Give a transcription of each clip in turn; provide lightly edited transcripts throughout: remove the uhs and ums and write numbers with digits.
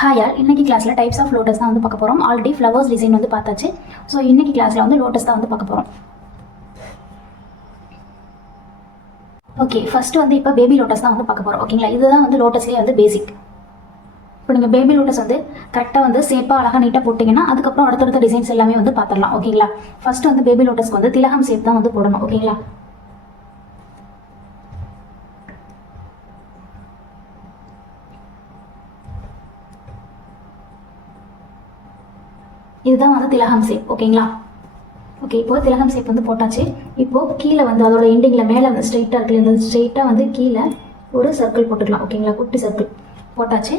Hi யார், இன்னைக்கு கிளாஸில் டைப்ஸ் ஆஃப் லோட்டஸ் தான் வந்து பார்க்க போகிறோம். ஆல்ரெடி ஃப்ளவர்ஸ் டிசைன் வந்து பார்த்தாச்சு. ஸோ இன்னைக்கு கிளாஸில் வந்து லோட்டஸ் தான் வந்து பார்க்க போகிறோம். ஓகே, ஃபஸ்ட்டு வந்து இப்போ பேபி லோட்டஸ் தான் வந்து பார்க்க போகிறோம். ஓகேங்களா, இதுதான் வந்து லோட்டஸ்லேயே வந்து பேசிக். இப்போ நீங்கள் பேபி லோட்டஸ் வந்து கரெக்டாக வந்து சேப்பாக அழகாக நீட்டாக போட்டிங்கன்னா அதுக்கப்புறம் அடுத்தடுத்த டிசைன்ஸ் எல்லாமே வந்து பார்த்துடலாம். ஓகேங்களா, ஃபஸ்ட்டு வந்து பேபி லோட்டஸ்க்கு வந்து திலகம் சேப் தான் வந்து போடணும். ஓகேங்களா, இதுதான் வந்து திலகம் சேப். ஓகேங்களா, ஓகே, இப்போ திலகம் சேப் வந்து போட்டாச்சு. இப்போது கீழே வந்து அதோட எண்டிங்கில் மேலே வந்து ஸ்ட்ரெயிட்டாக இருக்குல்ல, இந்த ஸ்ட்ரெயிட்டாக வந்து கீழே ஒரு சர்க்கிள் போட்டுக்கலாம். ஓகேங்களா, குட்டி சர்க்கிள் போட்டாச்சு.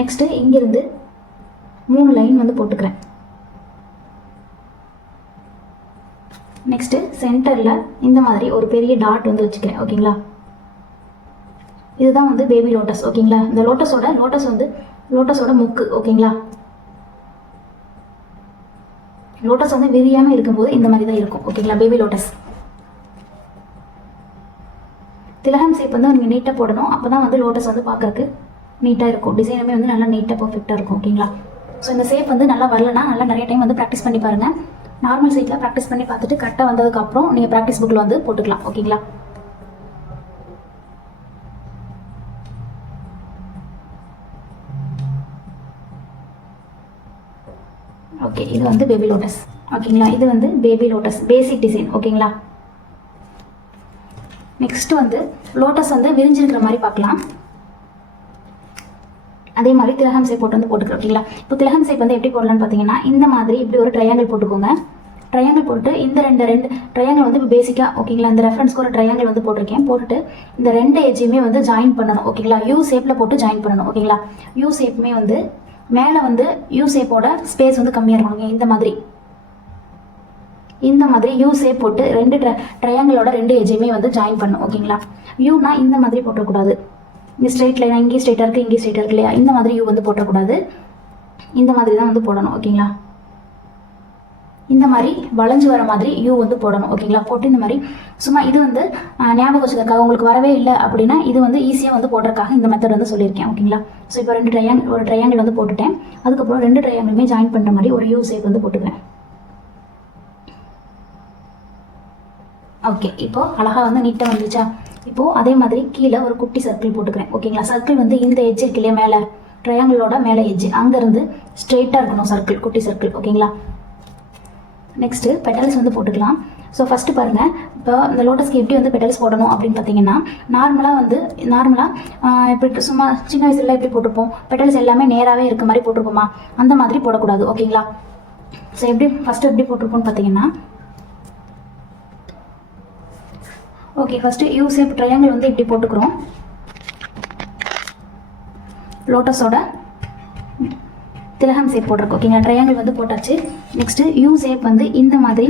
நெக்ஸ்ட்டு இங்கேருந்து 3 லைன் வந்து போட்டுக்கிறேன். நெக்ஸ்ட்டு சென்டரில் இந்த மாதிரி ஒரு பெரிய டாட் வந்து வச்சுக்கிறேன். ஓகேங்களா, இதுதான் வந்து பேபி லோட்டஸ். ஓகேங்களா, இந்த லோட்டஸோட முக்கு. ஓகேங்களா, லோட்டஸ் வந்து விரியாமல் இருக்கும்போது இந்த மாதிரி தான் இருக்கும். ஓகேங்களா, பேபி லோட்டஸ். திலகம் சேப் வந்து நீங்கள் நீட்டாக போடணும். அப்போ தான் வந்து லோட்டஸ் வந்து பார்க்குறக்கு நீட்டாக இருக்கும். டிசைனுமே வந்து நல்லா நீட்டாக பர்ஃபெக்டாக இருக்கும். ஓகேங்களா, ஸோ இந்த சேப் வந்து நல்லா வரலன்னா நல்லா நிறைய டைம் வந்து ப்ராக்டிஸ் பண்ணி பாருங்கள். நார்மல் சைட்டில் ப்ராக்டிஸ் பண்ணி பார்த்துட்டு கரெக்டாக வந்ததுக்கப்புறம் நீங்கள் ப்ராக்டிஸ் புக்கில் வந்து போட்டுக்கலாம். ஓகேங்களா, ஓகே, இது வந்து பேபி லோட்டஸ். ஓகேங்களா, இது வந்து பேபி லோட்டஸ் பேசிக் டிசைன். ஓகேங்களா, நெக்ஸ்ட் வந்து லோட்டஸ் வந்து விரிஞ்சிருக்கிற மாதிரி பார்க்கலாம். அதே மாதிரி திலகம் சேப் போட்டு வந்து போட்டுக்கிறோம். ஓகேங்களா, இப்போ திலகம் சேப் வந்து எப்படி போடலான்னு பார்த்தீங்கன்னா இந்த மாதிரி இப்படி ஒரு ட்ரையாங்கிள் போட்டுக்கோங்க. ட்ரையாங்கிள் போட்டு இந்த ரெண்டு ட்ரையாங்கிள் வந்து இப்போ பேசிக்காக. ஓகேங்களா, இந்த ரெஃபரன்ஸ்க்கு ஒரு ட்ரையாங்கிள் வந்து போட்டிருக்கேன். போட்டுட்டு இந்த 2 எட்ஜுமே வந்து ஜாயின் பண்ணணும். ஓகேங்களா, யூ ஷேப்பில் போட்டு ஜாயின் பண்ணணும். ஓகேங்களா, யூ ஷேப்புமே வந்து மேலே வந்து யூ ஷேப்போட ஸ்பேஸ் வந்து கம்மியாக இருக்கணுங்க. இந்த மாதிரி யூ ஷேப் போட்டு 2 ட்ரையாங்கிளோட 2 எட்ஜுமே வந்து ஜாயின் பண்ணணும். ஓகேங்களா, யூனா இந்த மாதிரி போட்டக்கூடாது. இங்கே ஸ்ட்ரெயிட் லைன், இங்கே ஸ்ட்ரெயிட்டாக இருக்குது, இங்கே ஸ்ட்ரெயிட்டாக இருக்கு இல்லையா, இந்த மாதிரி யூ வந்து போட்டக்கூடாது. இந்த மாதிரி தான் வந்து போடணும். ஓகேங்களா, இந்த மாதிரி வளைஞ்சு வர மாதிரி யூ வந்து போடணும். ஓகேங்களா, போட்டு இந்த மாதிரி சும்மா இது வந்து ஞாபகம் வச்சதுக்காக உங்களுக்கு வரவே இல்லை அப்படின்னா இது வந்து ஈஸியாக வந்து போடுறதுக்காக இந்த மெத்தட் வந்து சொல்லியிருக்கேன். ஓகேங்களா, ஸோ இப்போ ஒரு ட்ரையாங்கிள் வந்து போட்டுட்டேன். அதுக்கப்புறம் 2 ட்ரையாங்கிளுமே ஜாயின் பண்ணுற மாதிரி ஒரு யூ ஷேப் வந்து போட்டுக்கிறேன். ஓகே, இப்போது அழகாக வந்து நீட்டாக வந்துச்சா. இப்போது அதே மாதிரி கீழே ஒரு குட்டி சர்க்கிள் போட்டுக்கிறேன். ஓகேங்களா, சர்க்கிள் வந்து இந்த எட்ஜ் இருக்கு இல்லையா, மேலே ட்ரையாங்கிளோட மேலே எட்ஜ் அங்கேருந்து ஸ்ட்ரெயிட்டாக இருக்கணும் சர்க்கிள், குட்டி சர்க்கிள். ஓகேங்களா, நெக்ஸ்ட்டு பெட்டல்ஸ் வந்து போட்டுக்கலாம். ஸோ ஃபஸ்ட்டு பாருங்கள், இப்போ இந்த லோட்டஸ்க்கு எப்படி வந்து பெட்டல்ஸ் போடணும் அப்படின்னு பார்த்தீங்கன்னா நார்மலாக இப்படி சும்மா சின்ன வயசுல எப்படி போட்டிருப்போம், பெட்டல்ஸ் எல்லாமே நேராகவே இருக்க மாதிரி போட்டிருப்போமா, அந்த மாதிரி போடக்கூடாது. ஓகேங்களா, ஸோ ஃபஸ்ட்டு எப்படி போட்டிருப்போம்னு பார்த்தீங்கன்னா okay, first U shape triangle வந்து இப்படி போட்டுக்கிறோம். லோட்டஸோட திலகம் ஷேப் போட்டிருக்கோம். ஓகேங்களா, ட்ரையாங்கிள் வந்து போட்டாச்சு. நெக்ஸ்ட்டு யூ ஷேப் வந்து இந்த மாதிரி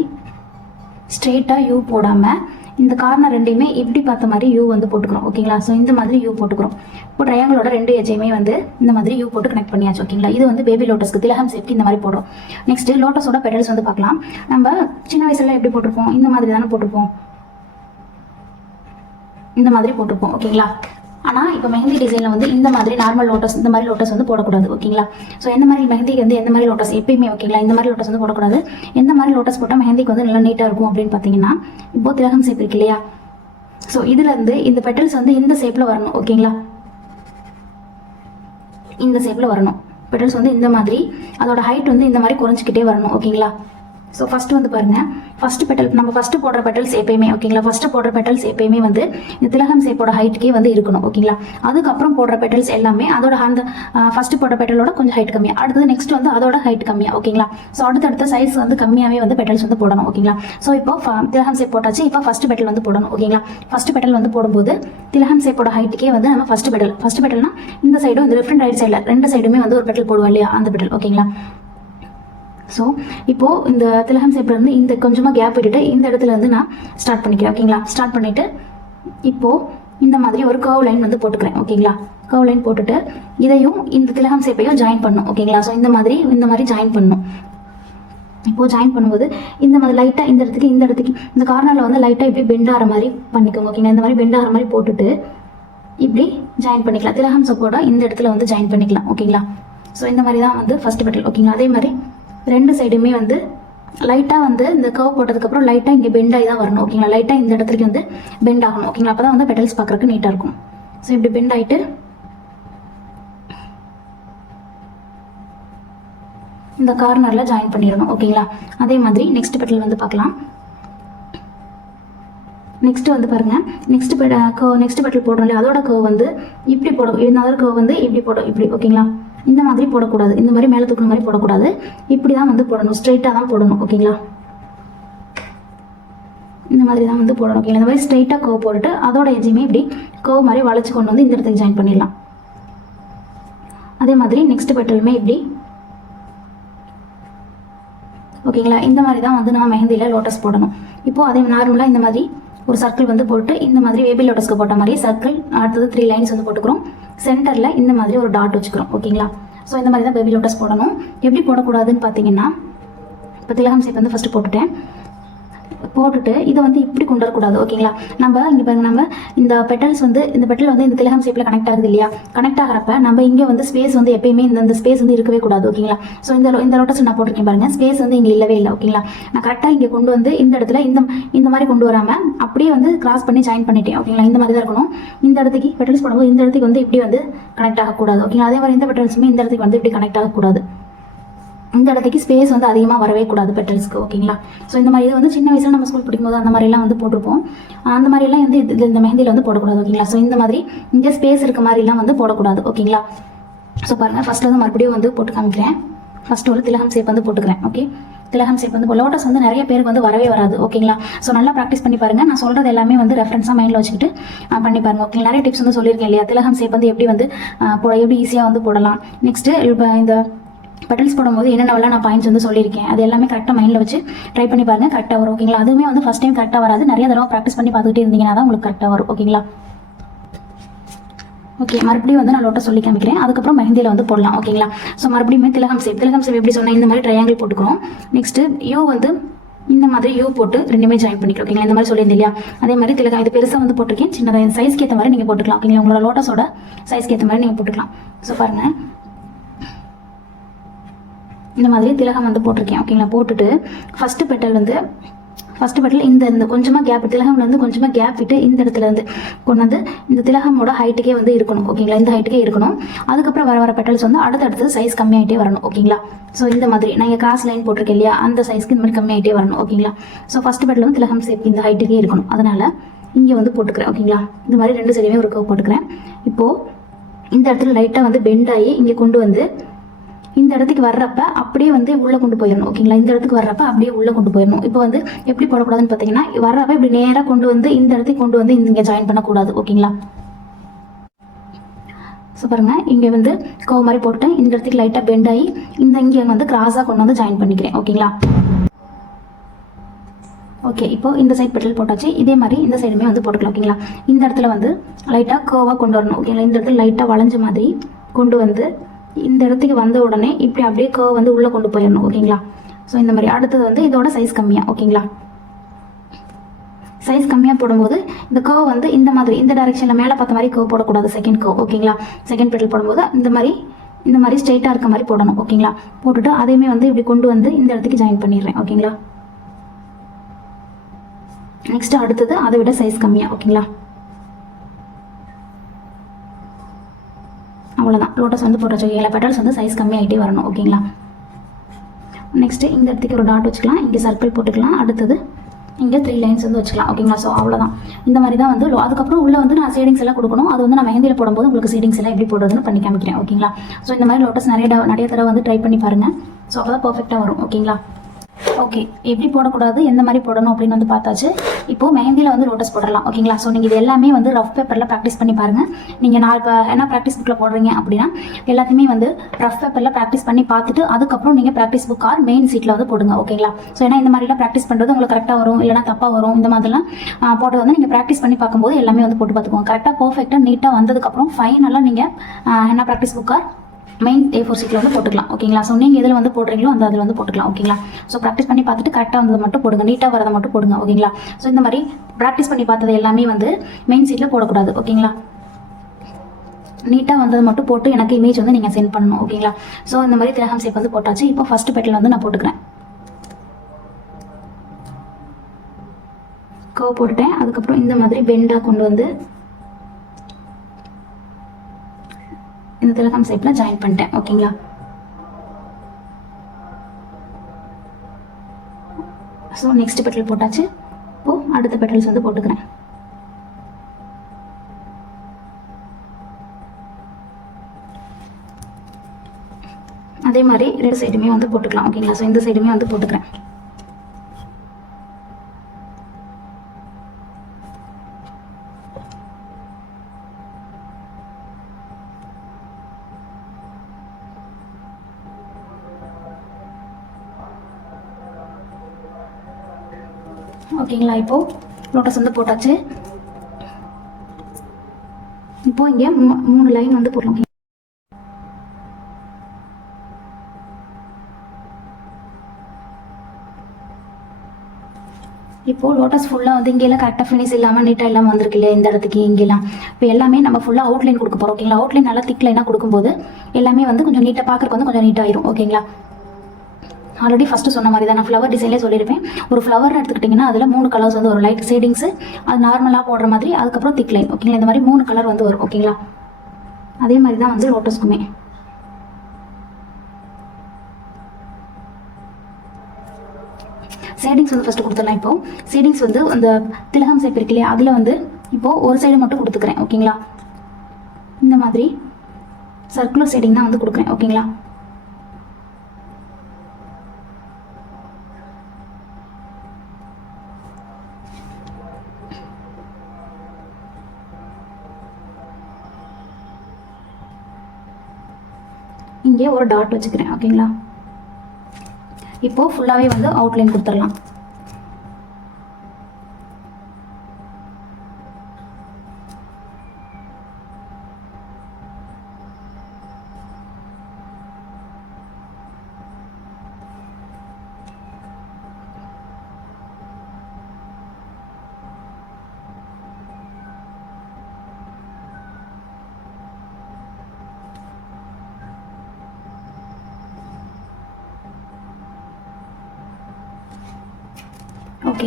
ஸ்ட்ரெயிட்டாக யூ போடாமல் இந்த கார்னர் 2யுமே இப்படி பார்த்த மாதிரி யூ வந்து போட்டுக்கிறோம். ஓகேங்களா, ஸோ இந்த மாதிரி யூ போட்டுக்கிறோம். இப்போ ட்ரையாங்கிளோட 2 எட்ஜையுமே வந்து இந்த மாதிரி யூ போட்டு கனெக்ட் பண்ணியாச்சு. ஓகேங்களா, இது வந்து பேபி லோட்டஸ்க்கு திலகம் ஷேப்க்கு இந்த மாதிரி போடுறோம். நெக்ஸ்ட்டு லோட்டஸோட பெட்டல்ஸ் வந்து பார்க்கலாம். நம்ம சின்ன வயசுல எப்படி போட்டிருப்போம், இந்த மாதிரி தானே போட்டிருப்போம், இந்த மாதிரி போட்டிருப்போம். ஓகேங்களா, ஆனால் இப்போ மெஹந்தி டிசைனில் வந்து இந்த மாதிரி நார்மல் லோட்டஸ், இந்த மாதிரி லோட்டஸ் வந்து போடக்கூடாது. ஓகேங்களா, ஸோ எந்த மாதிரி மெஹந்திக்கு வந்து எந்த மாதிரி லோட்டஸ் எப்பயுமே. ஓகேங்களா, இந்த மாதிரி லோட்டஸ் வந்து போடக்கூடாது. எந்த மாதிரி லோட்டஸ் போட்டால் மெஹந்திக்கு வந்து நல்லா நீட்டாக இருக்கும் அப்படின்னு பார்த்தீங்கன்னா இப்போது திலகம் ஷேப் இருக்கு இல்லையா, ஸோ இதுலேருந்து இந்த பெட்டல்ஸ் வந்து இந்த ஷேப்பில் வரணும். ஓகேங்களா, இந்த ஷேப்பில் வரணும். பெட்டல்ஸ் வந்து இந்த மாதிரி அதோட ஹைட் வந்து இந்த மாதிரி குறைஞ்சிக்கிட்டே வரணும். ஓகேங்களா, ஸோ ஃபஸ்ட்டு வந்து பாருங்கள், ஃபஸ்ட்டு பெட்டல் நம்ம ஃபஸ்ட்டு போடுற பெட்டல்ஸ் எப்பயுமே. ஓகேங்களா, ஃபஸ்ட்டு போடுற பெட்டல்ஸ் எப்பயுமே வந்து இந்த திலகம் ஷேப்போட ஹைட்டுக்கே வந்து இருக்கணும். ஓகேங்களா, அதுக்கப்புறம் போடுற பெட்டல்ஸ் எல்லாமே அதோட அந்த ஃபஸ்ட்டு போடுற பெட்டலோட கொஞ்சம் ஹைட் கம்மியாக, அடுத்தது நெக்ஸ்ட் வந்து அதோட ஹைட் கம்மியாக. ஓகேங்களா, ஸோ அடுத்தடுத்த சைஸ் வந்து கம்மியாகவே வந்து பெட்டல்ஸ் வந்து போடணும். ஓகேங்களா, ஸோ இப்போ திலகம் ஷேப் போட்டாச்சு. இப்போ ஃபஸ்ட்டு பெட்டல் வந்து போடணும். ஓகேங்களா, ஃபஸ்ட்டு பெட்டல் வந்து போடும்போது திலகம் ஷேப்போட ஹைட்டுக்கே வந்து நம்ம ஃபஸ்ட்டு பெட்டல்னா இந்த சைடும் இந்த டிஃப்ரெண்ட் ரைட் சைடில் 2 சைடுமே வந்து ஒரு பெட்டல் போடுவோம் இல்லையா, அந்த பெட்டல். ஓகேங்களா, ஸோ இப்போது இந்த திலகம் ஷேப்லேருந்து இந்த கொஞ்சமாக கேப் விட்டுட்டு இந்த இடத்துல இருந்து நான் ஸ்டார்ட் பண்ணிக்கிறேன். ஓகேங்களா, ஸ்டார்ட் பண்ணிவிட்டு இப்போது இந்த மாதிரி ஒரு கர்வ் லைன் வந்து போட்டுக்கிறேன். ஓகேங்களா, கர்வ் லைன் போட்டுட்டு இதையும் இந்த திலகம் ஷேப்பையும் ஜாயின் பண்ணணும். ஓகேங்களா, ஸோ இந்த மாதிரி ஜாயின் பண்ணணும். இப்போது ஜாயின் பண்ணும்போது இந்த மாதிரி லைட்டாக இந்த இடத்துக்கு இந்த கார்னரில் வந்து லைட்டாக இப்படி பெண்ட் ஆகிற மாதிரி பண்ணிக்கோங்க. ஓகேங்களா, இந்த மாதிரி பெண்ட் ஆகிற மாதிரி போட்டுட்டு இப்படி ஜாயின் பண்ணிக்கலாம். திலகம் ஷேப்போட இந்த இடத்துல வந்து ஜாயின் பண்ணிக்கலாம். ஓகேங்களா, ஸோ இந்த மாதிரி தான் வந்து ஃபஸ்ட்டு பெட்டல் ஓகேங்களா. அதே மாதிரி ரெண்டு சைடுமே வந்து லைட்டாக வந்து இந்த கர்வ் போட்டதுக்கப்புறம் லைட்டாக இங்கே பெண்ட் ஆகி தான் வரணும் ஓகேங்களா. லைட்டாக இந்த இடத்துக்கு வந்து பெண்ட் ஆகணும் ஓகேங்களா. அப்போ தான் வந்து பெட்டல்ஸ் பார்க்குறதுக்கு நீட்டாக இருக்கும். ஸோ இப்படி பெண்ட் ஆகிட்டு இந்த கார்னரில் ஜாயின் பண்ணிடணும் ஓகேங்களா. அதே மாதிரி நெக்ஸ்ட் பெட்டல் வந்து பார்க்கலாம். நெக்ஸ்ட் வந்து பாருங்கள், நெக்ஸ்ட் பெட்டல் போடுறோம் இல்லையா, அதோட கர்வ் வந்து இப்படி போடும், இன்னொரு கர்வ் வந்து இப்படி போடும், இப்படி ஓகேங்களா. இந்த மாதிரி போடக்கூடாது, இந்த மாதிரி மேலே தூக்குற மாதிரி போடக்கூடாது, இப்படி தான் வந்து போடணும், ஸ்ட்ரைட்டாக தான் போடணும் ஓகேங்களா. இந்த மாதிரி தான் வந்து போடணும் ஓகேங்களா. இந்த மாதிரி ஸ்ட்ரைட்டாக கர்வ் போட்டுட்டு அதோட எஜ்ஜையுமே இப்படி கர்வ் மாதிரி வளைச்சு கொண்டு வந்து இந்த இடத்துக்கு ஜாயின் பண்ணிடலாம். அதே மாதிரி நெக்ஸ்ட் பெட்டலுமே இப்படி ஓகேங்களா. இந்த மாதிரி தான் வந்து நம்ம மெஹந்தியில் லோட்டஸ் போடணும். இப்போது அதே நார்மலாக இந்த மாதிரி ஒரு சர்க்கிள் வந்து போட்டு இந்த மாதிரி பேபி லோட்டஸ்க்கு போட்ட மாதிரி சர்க்கிள், அடுத்தது 3 லைன்ஸ் வந்து போட்டுக்கிறோம். சென்டரில் இந்த மாதிரி ஒரு டாட் வச்சுக்கிறோம் ஓகேங்களா. ஸோ இந்த மாதிரி தான் பேபி லோட்டஸ் போடணும். எப்படி போடக்கூடாதுன்னு பார்த்தீங்கன்னா, இப்போ திலகம் ஷேப் வந்து ஃபஸ்ட்டு போட்டுட்டு இதை வந்து இப்படி கொண்டு வரக்கூடாது ஓகேங்களா. நம்ம இங்கே பாருங்க, நம்ம இந்த பெட்டல் வந்து இந்த திலகம் ஷேப்பில் கனெக்ட் ஆகுது இல்லையா, கனெக்ட் ஆகிறப்ப நம்ம இங்கே வந்து ஸ்பேஸ் வந்து எப்பயுமே இந்த ஸ்பேஸ் வந்து இருக்கவே கூடாது ஓகேங்களா. ஸோ இந்த லோட்டஸ் நான் போட்டிருக்கேன் பாருங்க, ஸ்பேஸ் வந்து இங்கே இல்லவே இல்லை ஓகேங்களா. நான் கரெக்டாக இங்கே கொண்டு வந்து இந்த இடத்துல இந்த மாதிரி கொண்டு வராமல் அப்படியே வந்து கிராஸ் பண்ணி ஜாயின் பண்ணிட்டேன் ஓகேங்களா. இந்த மாதிரி தான் இருக்கணும். இந்த இடத்துக்கு பெட்டல்ஸ் போடும்போது இந்த இடத்துக்கு வந்து இப்படி வந்து கனெக்ட் ஆகக்கூடாது ஓகேங்களா. அதே மாதிரி இந்த பெட்டல்ஸுமே இந்த இடத்துக்கு வந்து இப்படி கனெக்ட் ஆகக்கூடாது. இந்த இடத்துக்கு ஸ்பேஸ் வந்து அதிகமாக வரவே கூடாது பெட்டல்ஸ்க்கு ஓகேங்களா. ஸோ இந்த மாதிரி இது வந்து சின்ன வயசில் நம்ம ஸ்கூல் படிக்கும்போது அந்த மாதிரிலாம் வந்து போட்டிருப்போம். அந்த மாதிரிலாம் வந்து இந்த மெஹந்தியில் வந்து போடக்கூடாது ஓகேங்களா. ஸோ இந்த மாதிரி இங்கே ஸ்பேஸ் இருக்க மாதிரிலாம் வந்து போடக்கூடாது ஓகேங்களா. ஸோ பாருங்கள், ஃபஸ்ட்டு வந்து மறுபடியும் வந்து போட்டு காமிக்கிறேன். ஃபஸ்ட்டு ஒரு திலகம் ஷேப் வந்து போட்டுக்கிறேன் ஓகே. திலகம் ஷேப் வந்து லோட்டஸ் வந்து நிறைய பேருக்கு வந்து வரவே வராது ஓகேங்களா. ஸோ நல்லா ப்ராக்டிஸ் பண்ணி பாருங்கள். நான் சொல்கிறது எல்லாமே வந்து ரெஃபரன்ஸாக மைண்டில் வச்சுக்கிட்டு பண்ணி பாருங்கள் ஓகே. நிறைய டிப்ஸ் வந்து சொல்லியிருக்கேன் இல்லையா, திலகம் ஷேப் வந்து எப்படி வந்து எப்படி ஈஸியாக வந்து போடலாம். நெக்ஸ்ட்டு இப்போ இந்த பெட்டல்ஸ் போடும்போது என்னென்னவெல்லாம் நான் பாயிண்ட்ஸ் வந்து சொல்லியிருக்கேன், அது எல்லாமே கரெக்டாக மைண்டில் வச்சு ட்ரை பண்ணி பாருங்கள், கரெக்டாக வரும் ஓகேங்களா. அதுவுமே வந்து ஃபஸ்ட் டைம் கரெக்டாக வராது, நிறைய தடவை ப்ராக்டிஸ் பண்ணி பார்த்துக்கிட்டே இருந்தீங்கன்னா தான் உங்களுக்கு கரெக்டாக வரும் ஓகேங்களா. ஓகே, மறுபடியும் வந்து நான் லோட்டஸ் சொல்லி காமிக்கிறேன், அதுக்கப்புறம் மெஹந்தியில் வந்து போடலாம் ஓகேங்களா. ஸோ மறுபடியுமே திலகம் ஷேப் எப்படி சொன்னால் இந்த மாதிரி ட்ரையாங்கிள் போட்டுக்கிறோம். நெக்ஸ்ட்டு யூ வந்து இந்த மாதிரி யூ போட்டு ரெண்டுமே ஜாயின் பண்ணிக்கிறோம் ஓகேங்களா. இந்த மாதிரி சொல்லியிருந்தேன் இல்லையா, அதே மாதிரி திலகம் இது பெருசாக வந்து போட்டிருக்கேன், சின்னதாக சைஸ்க்கு ஏற்ற மாதிரி நீங்கள் போட்டுக்கலாம் ஓகேங்களா. உங்களோட லோட்டஸோட சைஸ்க்கு ஏற்ற மாதிரி நீங்கள் போட்டுக்கலாம். ஸோ பாருங்கள், இந்த மாதிரி திலகம் வந்து போட்டிருக்கேன் ஓகேங்களா. போட்டுட்டு ஃபஸ்ட்டு பெட்டல் இந்த கொஞ்சமாக கேப், திலகம்ல வந்து கொஞ்சமாக கேப் விட்டு இந்த இடத்துல இருந்து கொண்டு வந்து இந்த திலகமோட ஹைட்டுக்கே வந்து இருக்கணும் ஓகேங்களா. இந்த ஹைட்டுக்கே இருக்கணும். அதுக்கப்புறம் வர பெட்டல்ஸ் வந்து அடுத்தடுத்து சைஸ் கம்மியாகிட்டே வரணும் ஓகேங்களா. ஸோ இந்த மாதிரி நான் கிராஸ் லைன் போட்டிருக்கேன் இல்லையா, அந்த சைஸ்க்கு இந்த மாதிரி கம்மியாகிட்டே வரணும் ஓகேங்களா. ஸோ ஃபஸ்ட்டு பெட்டல் வந்து திலகம் ஷேப் இந்த ஹைட்டுக்கே இருக்கணும், அதனால் இங்கே வந்து போட்டுக்கிறேன் ஓகேங்களா. இந்த மாதிரி ரெண்டு சைடுமே ஒரு கர்வ் போட்டுக்கிறேன். இப்போது இந்த இடத்துல லைட்டாக வந்து பெண்ட் ஆகி இங்கே கொண்டு வந்து இந்த இடத்துக்கு வர்றப்ப அப்படியே வந்து உள்ளே கொண்டு போயிடணும் ஓகேங்களா. இந்த இடத்துக்கு வர்றப்ப அப்படியே உள்ளே கொண்டு போயிடணும். இப்போ வந்து எப்படி போடக்கூடாதுன்னு பார்த்தீங்கன்னா, வர்றப்ப இப்படி நேராக கொண்டு வந்து இந்த இடத்துக்கு கொண்டு வந்து இங்கே ஜாயின் பண்ணக்கூடாது ஓகேங்களா. ஸோ பாருங்கள், இங்கே வந்து கர்வ் மாதிரி போட்டுட்டேன், இந்த இடத்துக்கு லைட்டாக பெண்ட் ஆகி இங்கே வந்து கிராஸாக கொண்டு வந்து ஜாயின் பண்ணிக்கிறேன் ஓகேங்களா. ஓகே, இப்போ இந்த சைட் பெட்டல் போட்டாச்சு, இதே மாதிரி இந்த சைடுமே வந்து போட்டுக்கலாம் ஓகேங்களா. இந்த இடத்துல வந்து லைட்டாக கர்வாக கொண்டு வரணும் ஓகேங்களா. இந்த இடத்துல லைட்டாக வளைஞ்ச மாதிரி கொண்டு வந்து இந்த இடத்துக்கு வந்த உடனே இப்படி அப்படியே கர்வ் வந்து உள்ளே கொண்டு போயிடணும் ஓகேங்களா. ஸோ இந்த மாதிரி அடுத்தது வந்து இதோட சைஸ் கம்மியாக ஓகேங்களா. சைஸ் கம்மியாக போடும்போது இந்த கர்வ் வந்து இந்த மாதிரி இந்த டைரெக்ஷனில் மேலே பார்த்த மாதிரி கர்வ் போடக்கூடாது, செகண்ட் கர்வ் ஓகேங்களா. செகண்ட் பெட்டல் போடும்போது இந்த மாதிரி ஸ்ட்ரைட்டாக இருக்க மாதிரி போடணும் ஓகேங்களா. போட்டுட்டு அதையுமே வந்து இப்படி கொண்டு வந்து இந்த இடத்துக்கு ஜாயின் பண்ணிடுறேன் ஓகேங்களா. நெக்ஸ்ட் அடுத்தது அதை விட சைஸ் கம்மியாக ஓகேங்களா. அவ்வளோதான், லோட்டஸ் வந்து போட்டு வச்சுக்கோங்களா. பெட்டல்ஸ் வந்து சைஸ் கம்மியாகிட்டே வரணும் ஓகேங்களா. நெக்ஸ்ட்டு இந்த இடத்துக்கு ஒரு டாட் வச்சுக்கலாம், இங்கே சர்க்கிள் போட்டுக்கலாம், அடுத்தது இங்கே 3 லைன்ஸ் வந்து வச்சுக்கலாம் ஓகேங்களா. ஸோ அவ்வளோதான், இந்த மாதிரி தான் வந்து அதுக்கப்புறம் உள்ளே வந்து நான் ஷேடிங்ஸ் எல்லாம் கொடுக்கணும். அது வந்து நான் மெஹந்தியில் போடும்போது உங்களுக்கு ஷேடிங்ஸ் எல்லாம் எப்படி போடுறதுன்னு பண்ணி காமிக்கிறேன் ஓகேங்களா. ஸோ இந்த மாதிரி லோட்டஸ் நிறைய தடவை வந்து ட்ரை பண்ணி பாருங்கள். ஸோ அப்போ தான் பர்ஃபெக்டாக வரும் ஓகேங்களா. ஓகே, எப்படி போடக்கூடாது, எந்த மாதிரி போடணும் அப்படின்னு வந்து பார்த்தாச்சு. இப்போது மெஹந்தியில் வந்து லோட்டஸ் போடலாம் ஓகேங்களா. ஸோ நீங்கள் இது எல்லாமே வந்து ரஃப் பேப்பரில் ப்ராக்டிஸ் பண்ணி பாருங்கள். நீங்கள் நான் இப்போ என்ன ப்ராக்டிஸ் புக்கில் போடுறீங்க அப்படின்னா எல்லாத்தையுமே வந்து ரஃப் பேப்பரில் ப்ராக்டிஸ் பண்ணி பார்த்துட்டு அதுக்கப்புறம் நீங்கள் ப்ராக்டிஸ் புக் ஆர் மெயின் சீட்டில் வந்து போடுங்க ஓகேங்களா. ஸோ ஏன்னா இந்த மாதிரிலாம் ப்ராக்டிஸ் பண்ணுறது உங்களுக்கு கரெக்டாக வரும், இல்லைனா தப்பாக வரும். இந்த மாதிரிலாம் போட்டது வந்து நீங்கள் ப்ராக்டிஸ் பண்ணி பார்க்கும்போது எல்லாமே வந்து போட்டு பார்த்துக்கோங்க. கரெக்டாக பர்ஃபெக்டாக நீட்டாக வந்ததுக்கப்புறம் ஃபைனலாக நீங்கள் என்ன practice book R main A4 சீட்டில் வந்து போட்டுக்கலாம் ஓகேங்களா. ஸோ நீங்கள் எதில் வந்து போடுறீங்களோ அந்த அதில் வந்து போட்டுக்கலாம் ஓகேங்களா. ஸோ ப்ராக்டிஸ் பண்ணி பார்த்துட்டு கரெக்டாக வந்தது மட்டும் போடுங்க, நீட்டாக வரதை மட்டும் போடுங்க ஓகேங்களா. ஸோ இந்த மாதிரி ப்ராக்டிஸ் பண்ணி பார்த்தது எல்லாமே வந்து மெயின் சீட்டில் போடக்கூடாது ஓகேங்களா. நீட்டாக வந்தது மட்டும் போட்டு எனக்கு இமேஜ் வந்து நீங்கள் சென்ட் பண்ணணும். ஓகேங்களா? ஸோ இந்த மாதிரி திலகம் ஷேப் வந்து போட்டாச்சு. இப்போ ஃபஸ்ட்டு பெட்டல் வந்து நான் போட்டுக்கிறேன். கர்வ் போட்டுட்டேன். அதுக்கப்புறம் இந்த மாதிரி பெண்டாக கொண்டு வந்து இந்த திலகம் ஷேப்பில் ஜாயின் பண்ணிட்டேன். ஓகேங்களா? ஸோ நெக்ஸ்ட் பெட்டல் போட்டாச்சு. இப்போது அடுத்த பெட்டல்ஸ் வந்து போட்டுக்கிறேன். அதே மாதிரி ரெண்டு சைடுமே வந்து போட்டுக்கலாம். ஓகேங்களா? ஸோ இந்த சைடுமே வந்து போட்டுக்கிறேன். ஓகேங்களா? இப்போது லோட்டஸ் வந்து போட்டாச்சு. இப்போது இங்கே 3 லைன் வந்து போடலாம். இப்போது லோட்டஸ் ஃபுல்லாக வந்து இங்கெல்லாம் கரெக்டாக ஃபினிஷ் இல்லாமல் நீட்டாக இல்லாமல் வந்திருக்கு இல்லையா இந்த இடத்துக்கு இங்கெல்லாம். இப்போ எல்லாமே நம்ம ஃபுல்லாக அவுட்லைன் கொடுக்க போகிறோம். ஓகேங்களா? அவுட்லைன் நல்லா திக் லைனாக கொடுக்கும்போது எல்லாமே வந்து கொஞ்சம் நீட்டாக பார்க்குறக்கு வந்து கொஞ்சம் நீட்டாகிடும். ஓகேங்களா? ஆல்ரெடி ஃபஸ்ட்டு சொன்ன மாதிரி தான் நான் ஃப்ளவர் டிசைன்லேயே சொல்லியிருப்பேன். ஒரு ஃப்ளவர் எடுத்துக்கிட்டிங்கன்னா அதில் 3 கலர்ஸ் வந்து வரும். லைட் ஷேடிங்ஸு, அது நார்மலாக போடுற மாதிரி, அதுக்கப்புறம் திக் லைன். ஓகேங்களா? இந்த மாதிரி 3 கலர் வந்து வரும். ஓகேங்களா? அதே மாதிரி தான் வந்து லோட்டஸ்க்குமே. ஷேடிங்ஸ் வந்து ஃபஸ்ட்டு கொடுத்துடலாம். இப்போது ஷேடிங்ஸ் வந்து அந்த திலகம் ஷேப் இருக்கு இல்லையா, அதில் வந்து இப்போது ஒரு சைடு மட்டும் கொடுத்துக்கிறேன். ஓகேங்களா? இந்த மாதிரி சர்க்குலர் ஷேடிங் தான் வந்து கொடுக்குறேன். ஓகேங்களா? இங்கே ஒரு டாட் வச்சுக்கிறேன். ஓகேங்களா? இப்போது ஃபுல்லாகவே வந்து அவுட்லைன் கொடுத்துடலாம். ஓகே,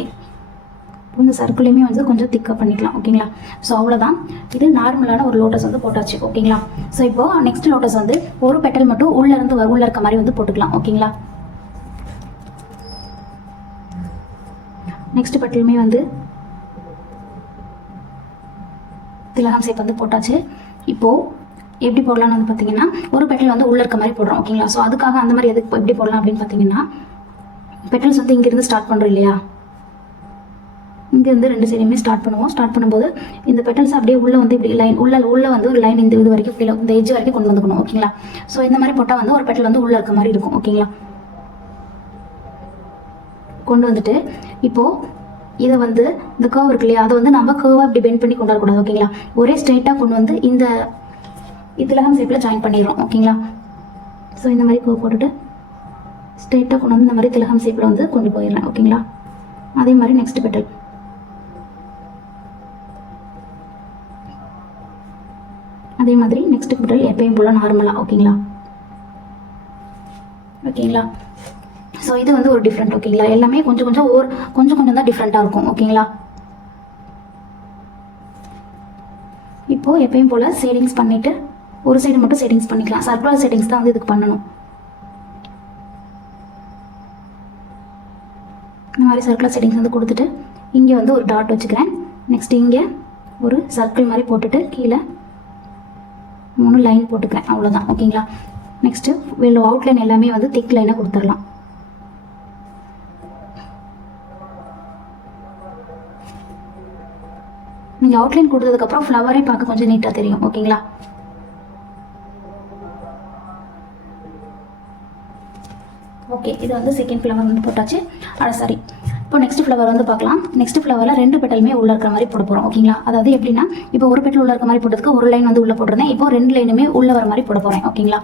இந்த சர்க்கிளையுமே வந்து கொஞ்சம் திக்காக பண்ணிக்கலாம். ஓகேங்களா? ஸோ அவ்வளோதான். இது நார்மலான ஒரு லோட்டஸ் வந்து போட்டாச்சு. ஓகேங்களா? ஸோ இப்போது நெக்ஸ்ட் லோட்டஸ் வந்து ஒரு பெட்டல் மட்டும் உள்ளேருந்து உள்ள இருக்க மாதிரி வந்து போட்டுக்கலாம். ஓகேங்களா? நெக்ஸ்ட் பெட்டலுமே வந்து திலகம் ஷேப் வந்து போட்டாச்சு. இப்போது எப்படி போடலாம்னு வந்து பார்த்தீங்கன்னா, ஒரு பெட்டல் வந்து உள்ளே இருக்க மாதிரி போடுறோம். ஓகேங்களா? ஸோ அதுக்காக அந்த மாதிரி எதுக்கு எப்படி போடலாம் அப்படின்னு பார்த்தீங்கன்னா, பெட்டல்ஸ் வந்து இங்கேருந்து ஸ்டார்ட் பண்ணுறோம் இல்லையா, இங்கேருந்து 2 சைடுமே ஸ்டார்ட் பண்ணுவோம். ஸ்டார்ட் பண்ணும்போது இந்த பெட்டல்ஸ் அப்படியே உள்ளே வந்து இப்படி லைன் உள்ளே வந்து ஒரு லைன் இந்த இது வரைக்கும் கீழே இந்த எஜ் வரைக்கும் கொண்டு வந்துக்கணும். ஓகேங்களா? ஸோ இந்த மாதிரி போட்டால் வந்து ஒரு பெட்டல் வந்து உள்ளே இருக்க மாதிரி இருக்கும். ஓகேங்களா? கொண்டு வந்துட்டு இப்போது இதை வந்து இந்த கர்வ் இருக்கு இல்லையா, அதை வந்து நம்ம கர்வாக இப்படி பெண்ட் பண்ணி கொண்டு வரக்கூடாது. ஓகேங்களா? ஒரே ஸ்ட்ரெயிட்டாக கொண்டு வந்து இந்த திலகம் ஷேப்பில் ஜாயின் பண்ணிடுறோம். ஓகேங்களா? ஸோ இந்த மாதிரி கர்வ் போட்டுட்டு ஸ்ட்ரெயிட்டாக கொண்டு வந்து இந்த மாதிரி திலகம் ஷேப்பில் வந்து கொண்டு போயிடுறேன். ஓகேங்களா? அதே மாதிரி நெக்ஸ்ட் பெட்டல் அதே மாதிரி நெக்ஸ்ட் பெட்டல் எப்பயும் போல நார்மலாக. ஓகேங்களா? ஓகேங்களா? ஸோ இது வந்து ஒரு டிஃப்ரெண்ட். ஓகேங்களா? எல்லாமே கொஞ்சம் கொஞ்சம் தான் டிஃப்ரெண்ட்டாக இருக்கும். ஓகேங்களா? இப்போது எப்பயும் போல் ஷேடிங்ஸ் பண்ணிவிட்டு ஒரு சைடு மட்டும் ஷேடிங்ஸ் பண்ணிக்கலாம். சர்க்குலர் ஷேடிங்ஸ் தான் வந்து இதுக்கு பண்ணணும். இந்த மாதிரி சர்க்குலர் ஷேடிங்ஸ் வந்து கொடுத்துட்டு இங்கே வந்து ஒரு டாட் வச்சுக்கிறேன். நெக்ஸ்ட் இங்கே ஒரு சர்க்கிள் மாதிரி போட்டுட்டு கீழே 3 லைன் போட்டுக்கிறேன். அவ்வளோதான். ஓகேங்களா? நெக்ஸ்ட்டு வெளில அவுட்லைன் எல்லாமே வந்து திக் லைனாக கொடுத்துடலாம். நீங்கள் அவுட்லைன் கொடுத்ததுக்கப்புறம் ஃப்ளவரே பார்க்க கொஞ்சம் நீட்டாக தெரியும். ஓகேங்களா? ஓகே, இது வந்து செகண்ட் ஃப்ளவர் வந்து போட்டாச்சு. சாரி, இப்போ நெக்ஸ்ட் ஃப்ளவர் வந்து பார்க்கலாம். நெக்ஸ்ட் ஃப்ளவரில் 2 பெட்டலுமே உள்ள இருக்கிற மாதிரி போட போகிறோம். ஓகேங்களா? அதாவது எப்படின்னா, இப்போ ஒரு பெட்டல் உள்ள இருக்க மாதிரி போட்டதுக்கு ஒரு லைன் வந்து உள்ளே போட்டிருந்தேன். இப்போ 2 லைனுமே உள்ளே வர மாதிரி போட போகிறேன். ஓகேங்களா?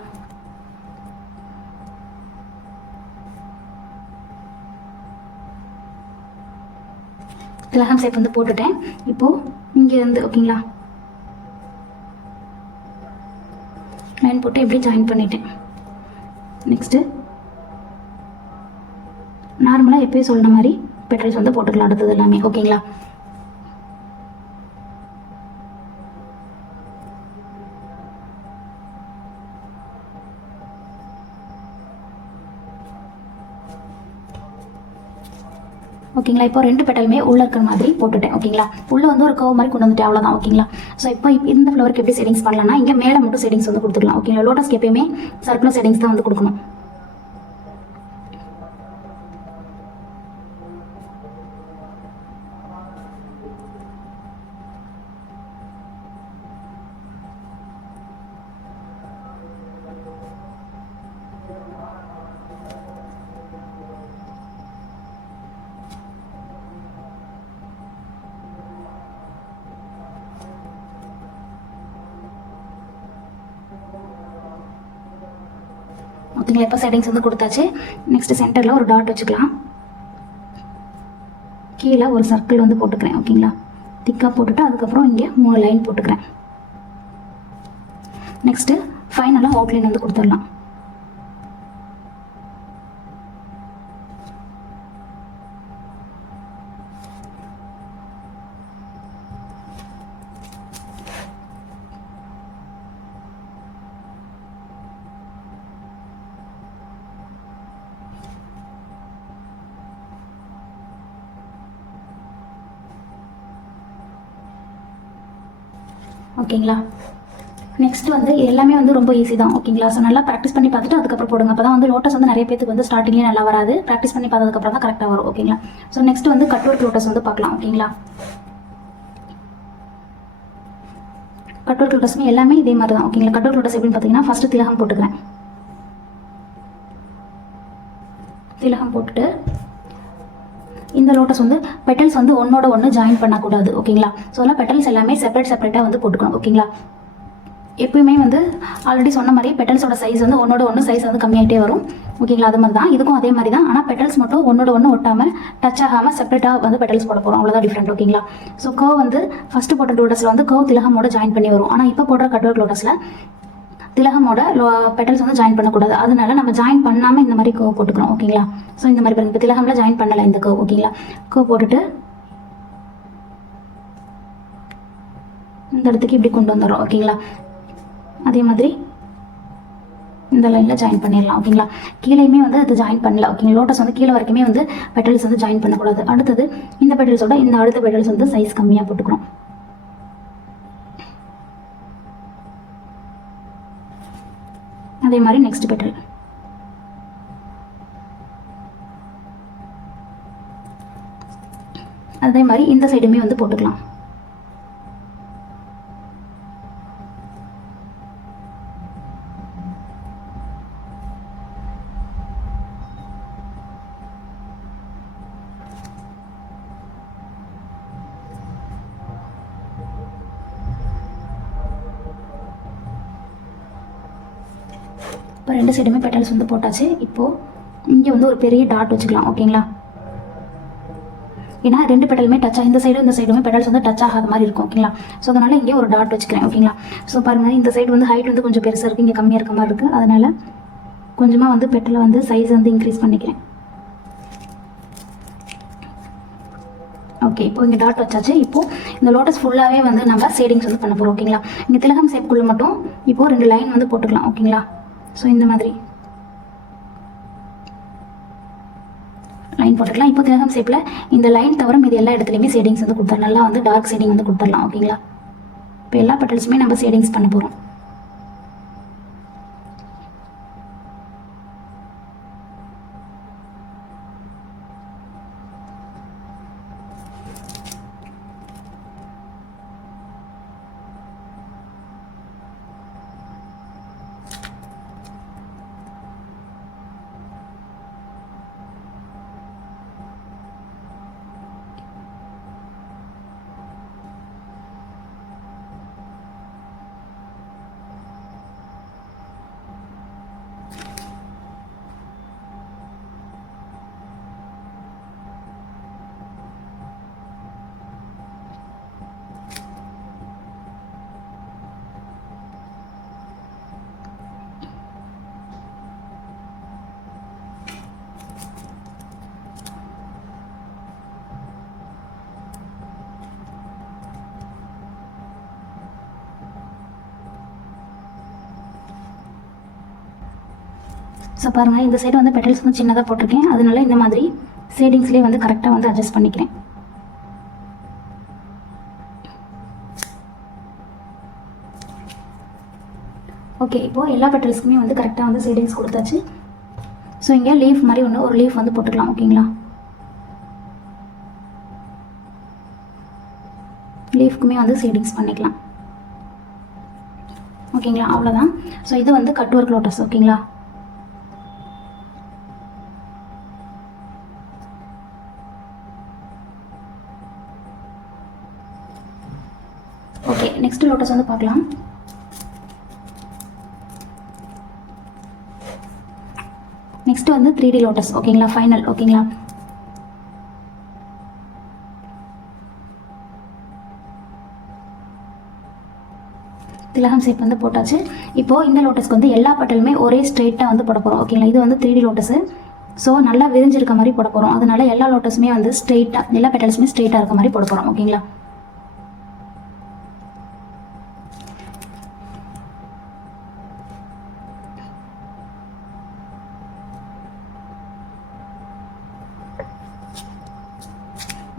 திலகம் ஷேப் வந்து போட்டுட்டேன். இப்போது இங்கே வந்து ஓகேங்களா, லைன் போட்டு எப்படி ஜாயின் பண்ணிட்டேன். நெக்ஸ்ட்டு நார்மலாக எப்பயும் சொல்கிற மாதிரி பெட்டல்ஸ் வந்து போட்டுக்கலாம் அடுத்தது எல்லாமே. ஓகேங்களா? ஓகேங்களா? இப்போ 2 பெட்டலுமே உள்ளே இருக்கிற மாதிரி போட்டுட்டேன். ஓகேங்களா? உள்ளே வந்து ஒரு கர்வ் மாதிரி கொண்டு வந்துட்டேன், அவ்வளோதான். ஓகேங்களா? ஸோ இப்போ இந்த ஃப்ளவருக்கு எப்படி செட்டிங்ஸ் பண்ணலாம்னா, இங்கே மேலே மட்டும் செட்டிங்ஸ் வந்து கொடுத்துக்கலாம். ஓகேங்களா? லோட்டஸ்க்கு எப்பயுமே சர்க்குலர் செட்டிங்ஸ் தான் வந்து கொடுக்கணும். ஓகேங்களா? இப்போ செட்டிங்ஸ் வந்து கொடுத்தாச்சு. நெக்ஸ்ட் சென்டரில் ஒரு டாட் வச்சுக்கலாம். கீழே ஒரு சர்க்கிள் வந்து போட்டுக்கிறேன். ஓகேங்களா? திக்காக போட்டுட்டு அதுக்கப்புறம் இங்கே 3 லைன் போட்டுக்கிறேன். நெக்ஸ்ட்டு ஃபைனலாக அவுட்லைன் வந்து கொடுத்துடலாம். ஓகேங்களா? நெக்ஸ்ட் வந்து எல்லாமே வந்து ரொம்ப ஈஸி தான். ஓகேங்களா? ஸோ நல்லா ப்ராக்டிஸ் பண்ணி பார்த்துட்டு அதுக்கப்புறம் போடுங்க. அப்போ தான் வந்து லோட்டஸ் வந்து நிறைய பேருக்கு வந்து ஸ்டார்டிங்லேயே நல்லா வராது. ப்ராக்டிஸ் பண்ணி பார்த்ததுக்கப்புறம் தான் கரெக்டாக வரும். ஓகேங்களா? ஸோ நெக்ஸ்ட் வந்து கட் ஒர்க் லோட்டஸ் வந்து பார்க்கலாம். ஓகேங்களா? கட் ஒர்க் லோட்டஸ்மே எல்லாமே இதே மாதிரி தான். ஓகேங்களா? கட் ஒர்க் லோட்டஸ் எப்படின்னு பார்த்தீங்கன்னா, ஃபஸ்ட்டு திலகம் போட்டுக்கிறேன். திலகம் போட்டுட்டு இந்த லோட்டஸ் வந்து பெட்டல்ஸ் வந்து ஒன்னோட ஒன்று ஜாயின் பண்ணக்கூடாது. ஓகேங்களா? ஸோ அதெல்லாம் பெட்டல்ஸ் எல்லாமே செப்பரேட்டாக வந்து போட்டுக்கணும். ஓகேங்களா? எப்பயுமே வந்து ஆல்ரெடி சொன்ன மாதிரி பெட்டல்ஸோட சைஸ் வந்து ஒன்னோட ஒன்று சைஸ் வந்து கம்மியாகிட்டே வரும். ஓகேங்களா? அது மாதிரி தான் இதுக்கும் அதே மாதிரி தான். ஆனால் பெட்டல்ஸ் மட்டும் ஒன்னோட ஒன்று ஒட்டாமல் டச் ஆகாமல் செப்பரேட்டாக வந்து பெட்டல்ஸ் போட போகிறோம். அவ்வளோதான் டிஃப்ரெண்ட். ஓகேங்களா? ஸோ கர்வ் வந்து ஃபஸ்ட்டு போட்ட லோட்டஸில் வந்து கர்வ் திலகமோட ஜாயின் பண்ணி வரும். ஆனால் இப்போ போடுற கட் ஒர்க் லோட்டஸில் திலகமோட பெட்டல்ஸ் வந்து ஜாயின் பண்ணக்கூடாது. அதனால நம்ம ஜாயின் பண்ணாமல் இந்த மாதிரி கர்வ் போட்டுக்கிறோம். ஓகேங்களா? ஸோ இந்த மாதிரி இப்போ திலகமில் ஜாயின் பண்ணலை இந்த கர்வ். ஓகேங்களா? கர்வ் போட்டுட்டு இந்த இடத்துக்கு இப்படி கொண்டு வந்துடுறோம். ஓகேங்களா? அதே மாதிரி இந்த லைனில் ஜாயின் பண்ணிடலாம். ஓகேங்களா? கீழேயுமே வந்து அது ஜாயின் பண்ணல. ஓகேங்களா? லோட்டஸ் வந்து கீழே வரைக்குமே வந்து பெட்டல்ஸ் வந்து ஜாயின் பண்ணக்கூடாது. அடுத்தது இந்த பெட்டல்ஸோட இந்த அடுத்த பெட்டல்ஸ் வந்து சைஸ் கம்மியாக போட்டுக்கிறோம். அதே மாதிரி நெக்ஸ்ட் பெட்டல் அதே மாதிரி இந்த சைடுமே வந்து போட்டுக்கலாம். இப்போ 2 சைடுமே பெட்டல்ஸ் வந்து போட்டாச்சு. இப்போது இங்கே வந்து ஒரு பெரிய டாட் வச்சுக்கலாம். ஓகேங்களா? ஏன்னா 2 பெட்டலுமே இந்த சைடுமே பெட்டல்ஸ் வந்து டச் ஆகாத மாதிரி இருக்கும். ஓகேங்களா? ஸோ அதனால் இங்கே ஒரு டாட் வச்சுக்கிறேன். ஓகேங்களா? ஸோ பாருங்கள், இந்த சைடு வந்து ஹைட் வந்து கொஞ்சம் பெருசாக இருக்குது, இங்கே கம்மியாக இருக்க மாதிரி இருக்குது. அதனால் கொஞ்சமாக வந்து பெட்டலை வந்து சைஸ் வந்து இன்க்ரீஸ் பண்ணிக்கிறேன். ஓகே, இப்போ இங்கே டாட் வச்சாச்சு. இப்போது இந்த லோட்டஸ் ஃபுல்லாகவே வந்து நம்ம ஷேடிங்ஸ் வந்து பண்ண போகிறோம். ஓகேங்களா? இங்கே திலகம் ஷேப்புக்குள்ளே மட்டும் இப்போது 2 லைன் வந்து போட்டுக்கலாம். ஓகேங்களா? ஸோ இந்த மாதிரி லைன் போட்டுக்கலாம். இப்போ திலகம் ஷேப்பில் இந்த லைன் தவிர இது எல்லா இடத்துலையுமே ஷேடிங்ஸ் வந்து கொடுத்துடலாம். நல்லா வந்து டார்க் ஷேடிங் வந்து கொடுத்துடலாம். ஓகேங்களா? இப்போ எல்லா பெட்டல்ஸுமே நம்ம ஷேடிங்ஸ் பண்ண போகிறோம். ஸோ பாருங்கள், இந்த சைடு வந்து பெட்டல்ஸ் வந்து சின்னதாக போட்டிருக்கேன், அதனால இந்த மாதிரி ஷேடிங்ஸ்லேயே வந்து கரெக்டாக வந்து அட்ஜஸ்ட் பண்ணிக்கிறேன். ஓகே, இப்போது எல்லா பெட்டல்ஸ்க்குமே வந்து கரெக்டாக வந்து ஷேடிங்ஸ் கொடுத்தாச்சு. ஸோ இங்கே லீஃப் மாதிரி ஒரு லீஃப் வந்து போட்டுக்கலாம். ஓகேங்களா, லீஃப்க்குமே வந்து ஷேடிங்ஸ் பண்ணிக்கலாம். ஓகேங்களா, அவ்வளோதான். ஸோ இது வந்து கட் ஒர்க் லோட்டஸ். ஓகேங்களா, ஓகே, நெக்ஸ்ட் லோட்டஸ் வந்து பார்க்கலாம். நெக்ஸ்ட் வந்து 3D லோட்டஸ். ஓகேங்களா, ஃபைனல். ஓகேங்களா, திலகம் ஷேப் வந்து போட்டாச்சு. இப்போது இந்த லோட்டஸ்க்கு வந்து எல்லா பெட்டலுமே ஒரே ஸ்ட்ரெயிட்டாக வந்து போட போகிறோம். ஓகேங்களா, இது வந்து 3D லோட்டஸு. ஸோ நல்லா விரிஞ்சிருக்க மாதிரி போட போகிறோம். அதனால எல்லா லோட்டஸுமே வந்து ஸ்ட்ரெயிட்டாக, எல்லா பெட்டல்ஸுமே ஸ்ட்ரெயிட்டாக இருக்க மாதிரி போட போகிறோம். ஓகேங்களா,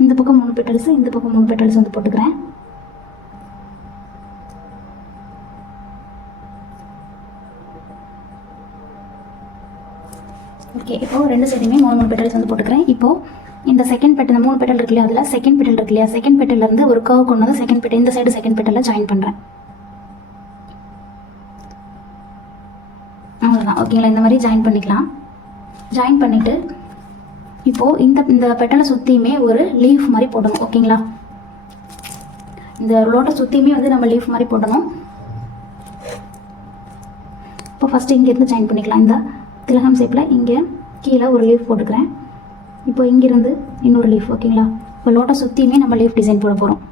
இந்த பக்கம் 3 பெட்டல்ஸ், இந்த பக்கம் 3 பெட்டல்ஸ் வந்து போட்டுக்கிறேன். ஓகே, இப்போது 2 சைடுமே 3 பெட்டல்ஸ் வந்து போட்டுக்கிறேன். இப்போது இந்த செகண்ட் பெட்டல், இந்த 3 பெட்டல் இருக்கு இல்லையா, அதில் செகண்ட் பெட்டல் இருக்கு இல்லையா, செகண்ட் பெட்டல்லேருந்து ஒரு கர்வ் கொண்டு வந்து செகண்ட் பெட்டல், இந்த சைடு செகண்ட் பெட்டலில் ஜாயின் பண்ணுறேன். அவ்வளோதான். ஓகேங்களா, இந்த மாதிரி ஜாயின் பண்ணிக்கலாம். ஜாயின் பண்ணிவிட்டு இப்போது இந்த பெட்டலை சுற்றியுமே ஒரு லீஃப் மாதிரி போடணும். ஓகேங்களா, இந்த லோட்டஸ் சுற்றியுமே வந்து நம்ம லீஃப் மாதிரி போடணும். இப்போ ஃபஸ்ட்டு இங்கேருந்து ஜாயின் பண்ணிக்கலாம். இந்த திலகம் ஷேப்பில் இங்கே கீழே ஒரு லீஃப் போட்டுக்கிறேன். இப்போ இங்கேருந்து இன்னொரு லீஃப். ஓகேங்களா, இப்போ லோட்டஸ் சுற்றியுமே நம்ம லீஃப் டிசைன் போட போகிறோம்.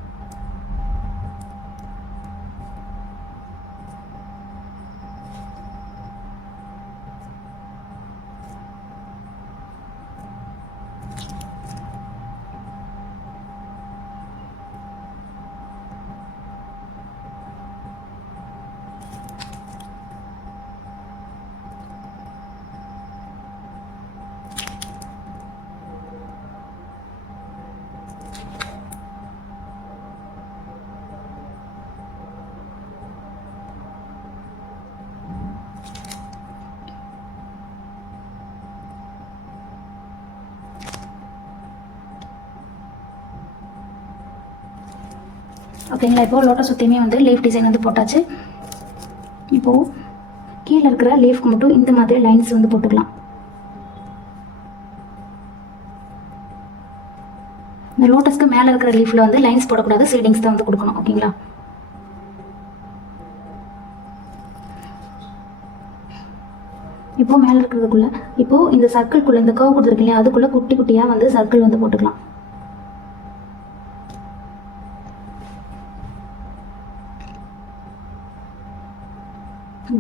ஓகேங்களா, இப்போது லோட்டஸ் சுற்றியுமே வந்து லீஃப் டிசைன் வந்து போட்டாச்சு. இப்போது கீழே இருக்கிற லீஃப்க்கு மட்டும் இந்த மாதிரி லைன்ஸ் வந்து போட்டுக்கலாம். இந்த லோட்டஸ்க்கு மேலே இருக்கிற லீஃபில் வந்து லைன்ஸ் போடக்கூடாது, ஷேடிங்ஸ் தான் வந்து கொடுக்கணும். ஓகேங்களா, இப்போது மேலே இருக்கிறதுக்குள்ளே, இப்போது இந்த சர்க்கிள்குள்ளே, இந்த கர்வ் கொடுத்துருக்கு இல்லையா, அதுக்குள்ளே குட்டி குட்டியாக வந்து சர்க்கிள் வந்து போட்டுக்கலாம்.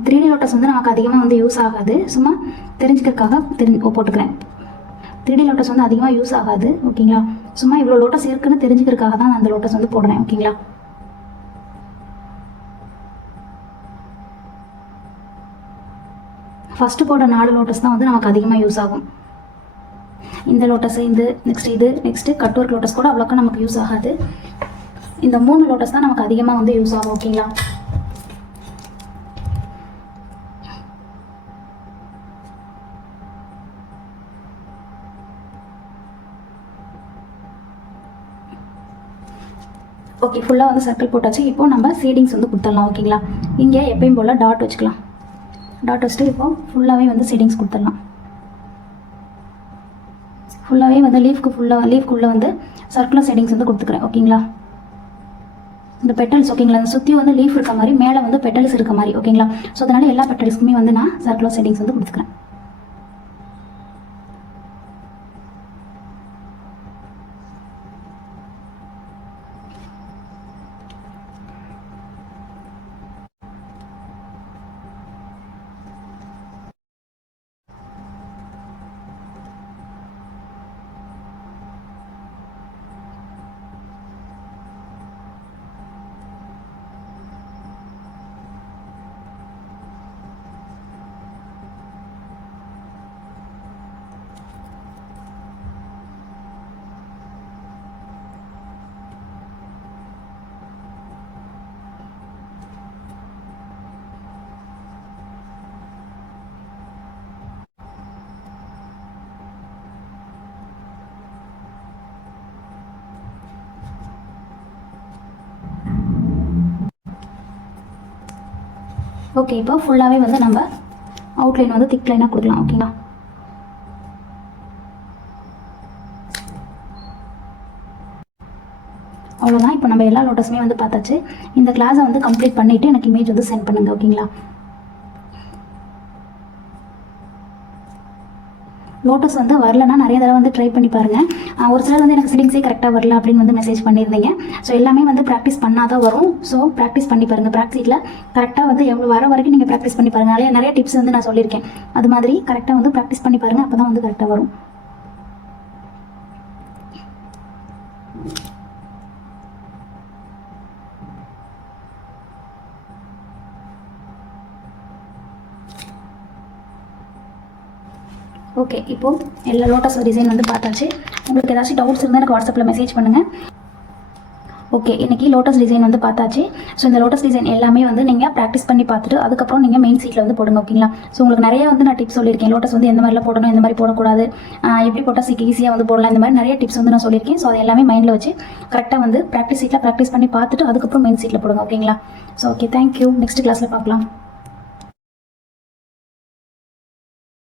த்ரீ டி லோட்டஸ் வந்து நமக்கு அதிகமாக வந்து யூஸ் ஆகாது, சும்மா தெரிஞ்சுக்கிறதுக்காக போட்டுக்கிறேன். 3D லோட்டஸ் வந்து அதிகமாக யூஸ் ஆகாது. ஓகேங்களா, சும்மா இவ்வளோ லோட்டஸ் இருக்குன்னு தெரிஞ்சுக்கிறதுக்காக தான் நான் அந்த லோட்டஸ் வந்து போடுறேன். ஓகேங்களா, ஃபஸ்ட்டு போட 4 லோட்டஸ் தான் வந்து நமக்கு அதிகமாக யூஸ் ஆகும். இந்த லோட்டஸ், இந்த நெக்ஸ்ட்டு கட் ஒர்க் லோட்டஸ் கூட அவ்வளோக்கா நமக்கு யூஸ் ஆகாது. இந்த 3 லோட்டஸ் தான் நமக்கு அதிகமாக வந்து யூஸ் ஆகும். ஓகேங்களா, ஓகே, ஃபுல்லாக வந்து சர்க்கிள் போட்டாச்சு. இப்போ நம்ம ஷேடிங்ஸ் வந்து கொடுத்துடலாம். ஓகேங்களா, இங்கே எப்பயும் போல் டாட் வச்சுக்கலாம். டாட் வச்சுட்டு இப்போது ஃபுல்லாகவே வந்து ஷேடிங்ஸ் கொடுத்துடலாம். ஃபுல்லாகவே வந்து லீஃப்குள்ளே வந்து சர்க்குலர் ஷேடிங்ஸ் வந்து கொடுத்துக்கிறேன். ஓகேங்களா, இந்த பெட்டல்ஸ். ஓகேங்களா, அந்த சுற்றி வந்து லீஃப் இருக்க மாதிரி, மேலே வந்து பெட்டல்ஸ் இருக்க மாதிரி. ஓகேங்களா, ஸோ அதனால் எல்லா பெட்டல்ஸ்க்குமே வந்து நான் சர்க்குலர் ஷேடிங்ஸ் வந்து கொடுத்துக்கிறேன். ஓகே, இப்போ ஃபுல்லாகவே வந்து நம்ம அவுட்லைன் வந்து திக் லைனாக கொடுக்கலாம். ஓகேங்களா? அவ்வளோதான். இப்போ நம்ம எல்லா லோட்டஸுமே வந்து பார்த்தாச்சு. இந்த கிளாஸை வந்து கம்ப்ளீட் பண்ணிவிட்டு எனக்கு இமேஜ் வந்து சென்ட் பண்ணுங்கள். ஓகேங்களா? லோட்டஸ் வந்து வரலன்னா நிறைய தடவை வந்து ட்ரை பண்ணி பாருங்கள். ஒரு சிலர் வந்து எனக்கு செட்டிங்ஸே கரெக்டாக வரல அப்படின்னு வந்து மெசேஜ் பண்ணியிருந்தீங்க. ஸோ எல்லாமே வந்து ப்ராக்டிஸ் பண்ணால் தான் வரும். ஸோ ப்ராக்டிஸ் பண்ணி பாருங்கள். ப்ராக்டிஸில் கரெக்டாக வந்து எவ்வளோ வர வரைக்கும் நீங்கள் ப்ராக்டிஸ் பண்ணி பாருங்கள். நிறைய டிப்ஸ் வந்து நான் சொல்லியிருக்கேன். அது மாதிரி கரெக்டாக வந்து ப்ராக்டிஸ் பண்ணி பாருங்கள். அப்போ தான் வந்து கரெக்டாக வரும். ஓகே, இப்போது எல்லா லோட்டஸ் டிசைன் வந்து பார்த்தாச்சு. உங்களுக்கு ஏதாச்சும் டவுட்ஸ் இருந்தால் எனக்கு வாட்ஸ்அப்பில் மெசேஜ் பண்ணுங்கள். ஓகே, இன்றைக்கி லோட்டஸ் டிசைன் வந்து பார்த்தாச்சு. ஸோ இந்த லோட்டஸ் டிசைன் எல்லாமே வந்து நீங்கள் ப்ராக்டிஸ் பண்ணி பார்த்துட்டு அதுக்கப்புறம் நீங்கள் மெயின் சீட்டில் வந்து போடுங்க. ஓகேங்களா? ஸோ உங்களுக்கு நிறைய வந்து நான் டிப்ஸ் சொல்லியிருக்கேன். லோட்டஸ் வந்து எந்த மாதிரிலாம் போடணும், எந்த மாதிரி போடக்கூடாது, எப்படி போட்டால் ஈஸியாக வந்து போடலாம், இந்த மாதிரி நிறைய டிப்ஸ் வந்து நான் சொல்லியிருக்கேன். ஸோ அது எல்லாமே மைண்டில் வச்சு கரெக்டாக வந்து ப்ராக்டிஸ் சீட்டில் ப்ராக்டிஸ் பண்ணி பார்த்துட்டு அதுக்கப்புறம் மெயின் சீட்டில் போடுங்க. ஓகேங்களா? So okay, thank you. நெக்ஸ்ட் கிளாஸில் பார்க்கலாம்.